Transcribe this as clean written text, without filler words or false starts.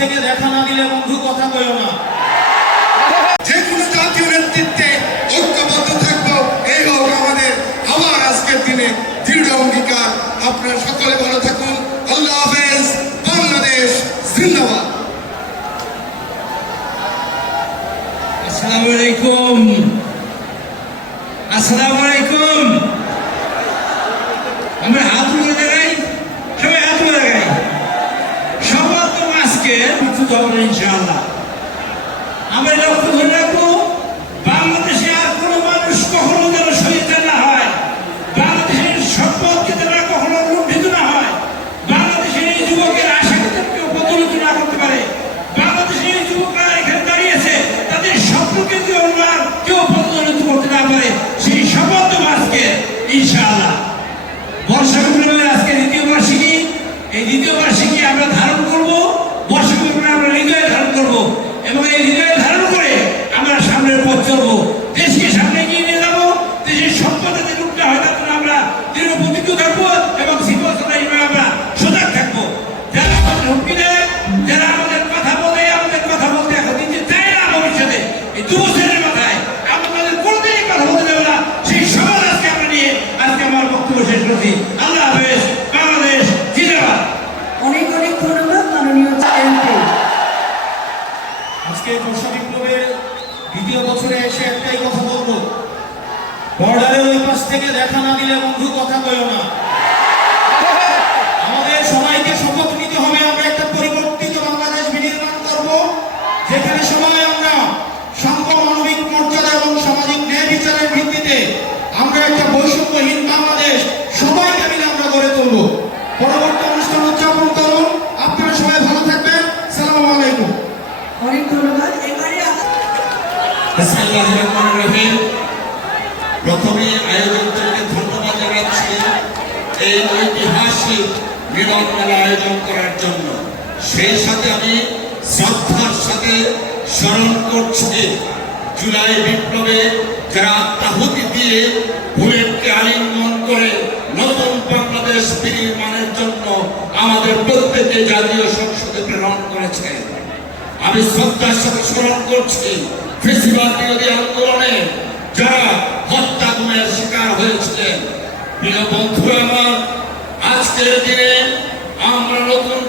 থেকে দেখা না দিলে বন্ধু কথা কইও না। যে কোনো জাতীয় নেতৃত্বে ঐক্যবদ্ধ থাকবো, এই হোক আমাদের আবার আজকের দিনে দৃঢ় অঙ্গীকার। আপনারা সকলে ভালো থাকুন। আল্লাহ হাফেজ। বাংলাদেশ জিন্দাবাদ। আসসালামু আলাইকুম। আসসালামু আলাইকুম। আমরা হাত তুলে দেখাই, সবাই হাত তুলে দেখাই। সবার তো আজকে কিছু হবে ইনশাআল্লাহ। আমরা লক্ষ্য ধরে রাখবো, বাংলাদেশে আর কোনো মানুষ কখনো যেন শহীদ না হয়, বাংলাদেশের সম্পদকে যেন কখনো লুণ্ঠিত না হয়, বাংলাদেশের এই যুবকের আশাকে যেন কেউ প্রতিরোধ না করতে পারে, বাংলাদেশের এই যুবকরা এখানে দাঁড়িয়েছে তাদের স্বপ্নকে কেউ প্রতিরোধ করতে না পারে, সেই শপথ আজকে ইনশাআল্লাহ। বর্ষা বিপ্লবের আজকে দ্বিতীয় বার্ষিকী, এই দ্বিতীয় বার্ষিকী আমরা ধারণ করবো, বর্ষা বিপ্লবে আমরা হৃদয়ে ধারণ করবো এবং এই হৃদয়ে ধারণ করে আমরা সামনের পথ চলবো, দেশকে সামনে এগিয়ে নিয়ে যাবো। দেশের সম্পদ যাতে লুটটা হয় তার জন্য আমরা দৃঢ় প্রতিজ্ঞ থাকবো এবং আমরা সজাগ থাকবো। যারা আমাদের হুমকি দেয়, যারা আমাদের কথা বলে, আমাদের কথা বলতে এখন দিতে চায় না, ভবিষ্যতে এই যুবশ্রেণীর মাথায় আমরা তাদের কোনদিনই কথা বলতে দেবো না, সেই সমাজ আজকে আমরা নিয়ে আজকে আমার বক্তব্য শেষ করছি। আল্লাহ হাফেজ। বাংলাদেশ জিন্দাবাদ। অনেক অনেক ধন্যবাদ মাননীয় এমপি। আজকে বর্ষা বিপ্লবের দ্বিতীয় বছরে এসে একটাই কথা বলবো, বর্ডারের ওই পাশ থেকে দেখা না দিলে বন্ধু কথা কইও না। আমাদের সবাইকে শপথ নিতে হবে, আমরা একটা পরিবর্তিত বাংলাদেশ বিনির্মাণ করব, যেখানে সবাই আমরা সাম্য, মানবিক মর্যাদা এবং সামাজিক ন্যায় বিচারের ভিত্তিতে আমরা একটা বৈষম্যহীন বাংলাদেশ সবাইকে মিলে আমরা গড়ে তুলব। পরবর্তী অনুষ্ঠান উদযাপন করুন। আপনারা সবাই ভালো থাকবেন। আসসালামু আলাইকুম। অনেক ধন্যবাদ। এবারে প্রথমে আয়োজকদেরকে ধন্যবাদ জানাচ্ছি এই ঐতিহাসিক মিলন মেলা আয়োজন করার জন্য। সেই সাথে আমি শ্রদ্ধার সাথে স্মরণ করছি জুলাই বিপ্লবে যারা আত্মাহুতি দিয়ে বুলেটকে আলিঙ্গন করে নতুন বাংলাদেশ বিনির্মাণের জন্য আমাদের প্রত্যেকে জাতীয় সংসদে প্রেরণ করেছে। আমি শ্রদ্ধার সাথে স্মরণ করছি ফেসিবাদ বিরোধী আন্দোলনে যারা হত্যা গুমের শিকার হয়েছিলেন। প্রিয় বন্ধুরা আমার, আজকের দিনে আমরা নতুন